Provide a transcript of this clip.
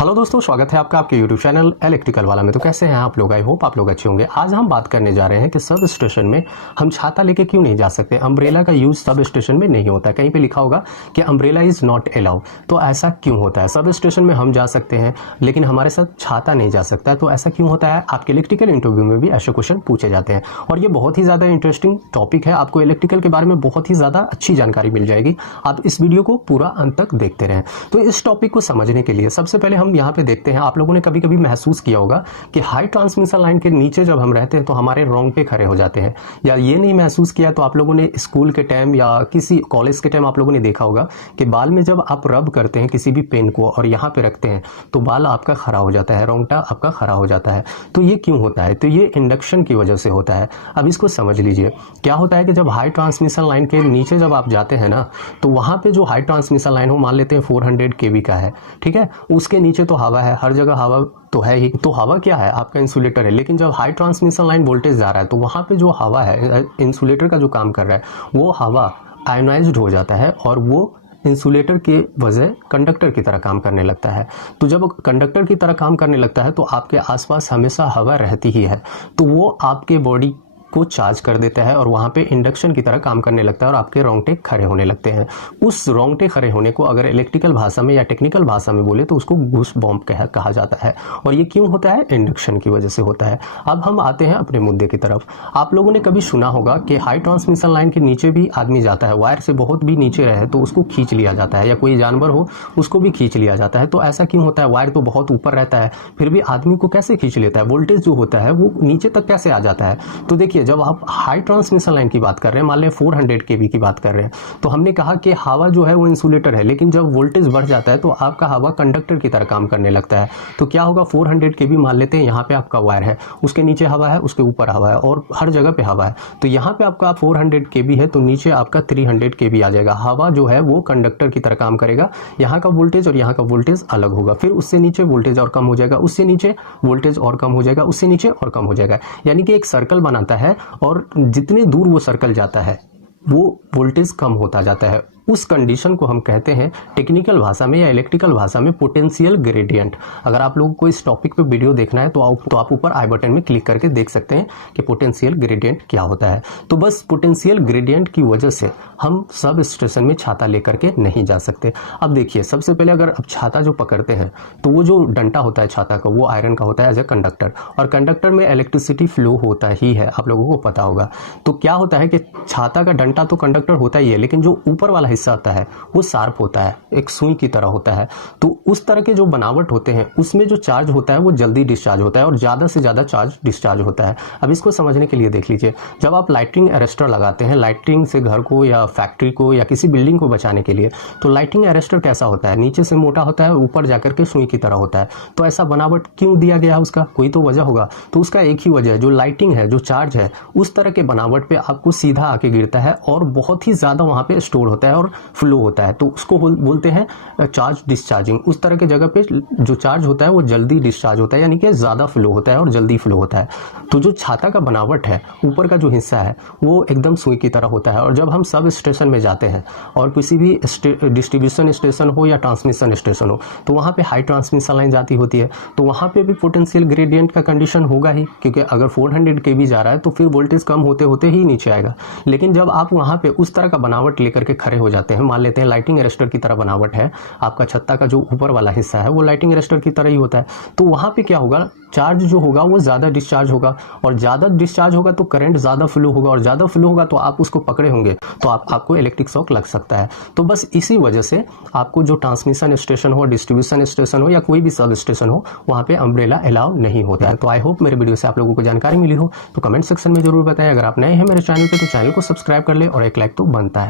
Hello दोस्तों, स्वागत है आपका आपके यूट्यूब चैनल इलेक्ट्रिकल वाला में। तो कैसे हैं आप लोग? आई होप आप लोग अच्छे होंगे। आज हम बात करने जा रहे हैं कि सब स्टेशन में हम छाता लेके क्यों नहीं जा सकते। अम्ब्रेला का यूज सब स्टेशन में नहीं होता है। कहीं पे लिखा होगा कि अम्ब्रेला इज नॉट अलाउ। तो ऐसा क्यों होता है? सब स्टेशन में हम जा सकते हैं लेकिन हमारे साथ छाता नहीं जा सकता। तो ऐसा क्यों होता है? आपके इलेक्ट्रिकल इंटरव्यू में भी ऐसे क्वेश्चन पूछे जाते हैं और ये बहुत ही ज़्यादा इंटरेस्टिंग टॉपिक है। आपको इलेक्ट्रिकल के बारे में बहुत ही ज़्यादा अच्छी जानकारी मिल जाएगी। आप इस वीडियो को पूरा अंत तक देखते रहें। तो इस टॉपिक को समझने के लिए सबसे पहले हम यहाँ पे देखते हैं। आप लोगों ने कभी कभी महसूस किया होगा कि हाई ट्रांसमिशन लाइन के नीचे जब हम रहते हैं तो हमारे रोंगटे खड़े हो जाते हैं, या ये नहीं महसूस किया तो आप लोगों ने स्कूल के टाइम या किसी कॉलेज के टाइम आप लोगों ने देखा होगा कि बाल में जब आप रब करते हैं किसी भी पेन को और यहाँ पे रखते हैं तो बाल आपका खड़ा हो जाता है, रोंगटा आपका खड़ा हो जाता है। तो ये क्यों होता है? तो ये इंडक्शन की वजह से होता है। अब इसको समझ लीजिए। क्या होता है कि जब हाई ट्रांसमिशन लाइन के नीचे जब आप जाते हैं ना, तो वहाँ पे जो हाई ट्रांसमिशन लाइन हो, मान लेते हैं 400 kV का है, ठीक है, उसके नीचे तो हवा है, हर जगह हवा तो है ही। तो हवा क्या है? आपका इंसुलेटर है। लेकिन जब हाई ट्रांसमिशन लाइन वोल्टेज जा रहा है तो वहाँ पे जो हवा है, इंसुलेटर का जो काम कर रहा है, वो हवा आयोनाइज्ड हो जाता है और वो इंसुलेटर के वजह कंडक्टर की तरह काम करने लगता है। तो जब कंडक्टर की तरह काम करने लगता है तो आपके आसपास हमेशा हवा रहती ही है, तो वो आपके बॉडी को चार्ज कर देता है और वहाँ पे इंडक्शन की तरह काम करने लगता है और आपके रोंगटे खड़े होने लगते हैं। उस रोंगटे खड़े होने को अगर इलेक्ट्रिकल भाषा में या टेक्निकल भाषा में बोले तो उसको गूस बॉम्ब कहा जाता है। और ये क्यों होता है? इंडक्शन की वजह से होता है। अब हम आते हैं अपने मुद्दे की तरफ। आप लोगों ने कभी सुना होगा कि हाई ट्रांसमिशन लाइन के नीचे भी आदमी जाता है, वायर से बहुत भी नीचे रहे तो उसको खींच लिया जाता है, या कोई जानवर हो उसको भी खींच लिया जाता है। तो ऐसा क्यों होता है? वायर तो बहुत ऊपर रहता है, फिर भी आदमी को कैसे खींच लेता है? वोल्टेज जो होता है वो नीचे तक कैसे आ जाता है? तो देखिए, जब आप हाई ट्रांसमिशन लाइन की बात कर रहे हैं, मान लें 400 kV की बात कर रहे हैं, तो हमने कहा कि हवा जो है वो इंसुलेटर है, लेकिन जब वोल्टेज बढ़ जाता है तो आपका हवा कंडक्टर की तरह काम करने लगता है। तो क्या होगा? 400 kV मान लेते हैं, यहाँ पे आपका वायर है, उसके नीचे हवा है, उसके ऊपर हवा है और हर जगह पे हवा है। तो यहाँ पे आपका 400 kV है तो नीचे आपका 300 kV आ जाएगा। हवा जो है वो कंडक्टर की तरह काम करेगा। यहाँ का वोल्टेज और यहाँ का वोल्टेज अलग होगा, फिर उससे नीचे वोल्टेज और कम हो जाएगा, उससे नीचे वोल्टेज और कम हो जाएगा, उससे नीचे और कम हो जाएगा। यानी कि एक सर्कल बनाता है और जितने दूर वो सर्कल जाता है वो वोल्टेज कम होता जाता है। उस कंडीशन को हम कहते हैं टेक्निकल भाषा में या इलेक्ट्रिकल भाषा में पोटेंशियल ग्रेडियंट। अगर आप लोगों को इस टॉपिक पे वीडियो देखना है तो आप ऊपर आई बटन में क्लिक करके देख सकते हैं कि पोटेंशियल ग्रेडियंट क्या होता है। तो बस पोटेंशियल ग्रेडियंट की वजह से हम सब स्टेशन में छाता लेकर के नहीं जा सकते। अब देखिए, सबसे पहले अगर अब छाता जो पकड़ते हैं तो वो जो डंटा होता है छाता का, वो आयरन का होता है एज ए कंडक्टर, और कंडक्टर में इलेक्ट्रिसिटी फ्लो होता ही है, आप लोगों को पता होगा। तो क्या होता है कि छाता का डंटा तो कंडक्टर होता ही है, लेकिन जो ऊपर वाला हिस्सा होता है वो शार्प होता है, एक सुई की तरह होता है। तो उस तरह के जो बनावट होते हैं उसमें जो चार्ज होता है वो जल्दी डिस्चार्ज होता है और ज़्यादा से ज़्यादा चार्ज डिस्चार्ज होता है। अब इसको समझने के लिए देख लीजिए, जब आप लाइटिंग अरेस्टर लगाते हैं, लाइटिंग से घर को या फैक्ट्री को या किसी बिल्डिंग को बचाने के लिए, तो लाइटिंग अरेस्टर कैसा होता है? नीचे से मोटा होता है, ऊपर जाकर के सुई की तरह होता है। तो ऐसा बनावट क्यों दिया गया है? उसका कोई तो वजह होगा। तो उसका एक ही वजह है, जो लाइटिंग है, जो चार्ज है, उस तरह के बनावट पे आपको सीधा आके गिरता है और बहुत ही ज़्यादा वहाँ पे स्टोर होता है और फ्लो होता है। तो उसको बोलते हैं चार्ज डिस्चार्जिंग। उस तरह के जगह पे जो चार्ज होता है वो जल्दी डिस्चार्ज होता है, यानी कि ज़्यादा फ्लो होता है और जल्दी फ्लो होता है। तो जो छाता का बनावट है, ऊपर का जो हिस्सा है, वो एकदम सुई की तरह होता है। और जब हम सब स्टेशन में जाते हैं और किसी भी डिस्ट्रीब्यूशन स्टेशन हो या ट्रांसमिशन स्टेशन हो, तो वहाँ पे हाई ट्रांसमिशन लाइन जाती होती है, तो वहाँ पे भी पोटेंशियल ग्रेडियंट का कंडीशन होगा ही, क्योंकि अगर 400 kV जा रहा है तो फिर वोल्टेज कम होते होते ही नीचे आएगा। लेकिन जब आप वहाँ पे उस तरह का बनावट लेकर के खड़े हो जाते हैं, मान लेते हैं लाइटिंग अरेस्टर की तरह बनावट है, आपका छत्ता का जो ऊपर वाला हिस्सा है वो लाइटिंग अरेस्टर की तरह ही होता है, तो वहाँ पे क्या होगा? चार्ज जो होगा वो ज़्यादा डिस्चार्ज होगा, और ज़्यादा डिस्चार्ज होगा तो करंट ज़्यादा फ्लो होगा, और ज़्यादा फ्लो होगा तो आप उसको पकड़े होंगे तो आपको इलेक्ट्रिक शॉक लग सकता है। तो बस इसी वजह से आपको जो ट्रांसमिशन स्टेशन हो, डिस्ट्रीब्यूशन स्टेशन हो या कोई भी सब स्टेशन हो, वहाँ पे अम्ब्रेला अलाउ नहीं होता है। तो आई होप मेरे वीडियो से आप लोगों को जानकारी मिली हो। तो कमेंट सेक्शन में जरूर बताएं। अगर आप नए हैं मेरे चैनल पे तो चैनल को सब्सक्राइब कर ले और एक लाइक तो बनता है।